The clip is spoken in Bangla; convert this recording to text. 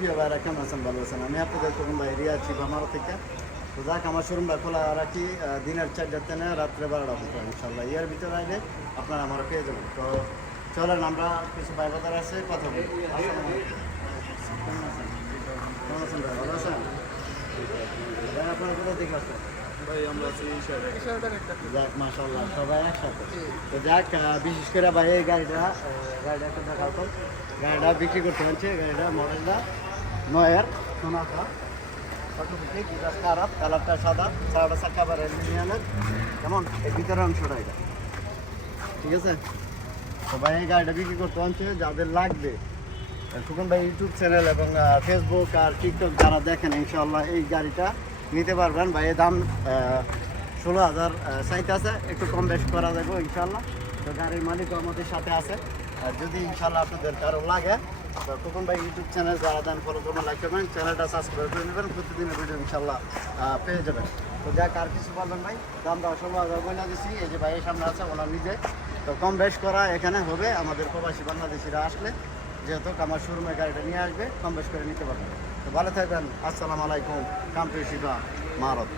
প্রিয় ভাইরা, কেমন আছেন? ভালো আছেন? আমি আপনাদের তখন ভাই রিয়া আছি বামারা থেকে। তো যাক, আমার শোরুমটা খোলা রাখি দিনের 4টাতে না রাত্রে 12টা পর্যন্ত ইনশাল্লাহ। এর ভিতরে আইলে আপনারা আমার পেয়ে যাবেন। তো চলেন, আমরা কিছু ভাই বাজার আছে কথা বলি। কেমন আছেন? কেমন আছেন ভাই? ভালো আছেন ভাই? আপনারা কোথা থেকে আসছেন? ভাই আমরা আছি যাক, মাশাআল্লাহ, সবাই একসাথে। তো যাক, বিশেষ করে ভাই এই গাড়িটা একটা দেখাও তো। গাড়িটা বিক্রি করতে হচ্ছে। গাড়িটা মডেলটা নয়ের সোনাটা অটোমেটিক, এটা খারাপ, কালারটা সাদা, সাদাটা চাকা বার অ্যালুমিনিয়ামের। কেমন এই ভিতরের অংশটা এটা, ঠিক আছে? তো ভাই এই গাড়িটা বিক্রি করতে হচ্ছে। যাদের লাগবে, সুখন ভাই ইউটিউব চ্যানেল এবং ফেসবুক আর টিকটক যারা দেখেন, ইনশাআল্লাহ এই গাড়িটা নিতে পারবেন। ভাই এর দাম 16,000 চাইতে আছে, একটু কম বেশ করা যাবে ইনশাআল্লাহ। তো গাড়ির মালিকও আমাদের সাথে আছে। আর যদি ইনশাআল্লাহ আপনাদের কারো লাগে, তো তখন ভাই ইউটিউব চ্যানেল যারা দেন ফলো করবেন, লাইক করবেন, চ্যানেলটা সাবস্ক্রাইব করে নেবেন, প্রতিদিনের ভিডিও ইনশাআল্লাহ পেয়ে যাবেন। তো যাক, আর কিছু বলবেন ভাই? দামটা 16,000 বলে দিচ্ছি। এই যে ভাইয়ের সামনে আছে, ওনার নিজে। তো কম বেশ করা এখানে হবে আমাদের প্রবাসী বাংলাদেশিরা আসলে, যেহেতু আমার শোরুমে গাড়িটা নিয়ে আসবে, কম বেশ করে নিতে পারবেন। তো ভালো থাকবেন। আসসালামু আলাইকুম। কামপ্রিয় শিবা মারত।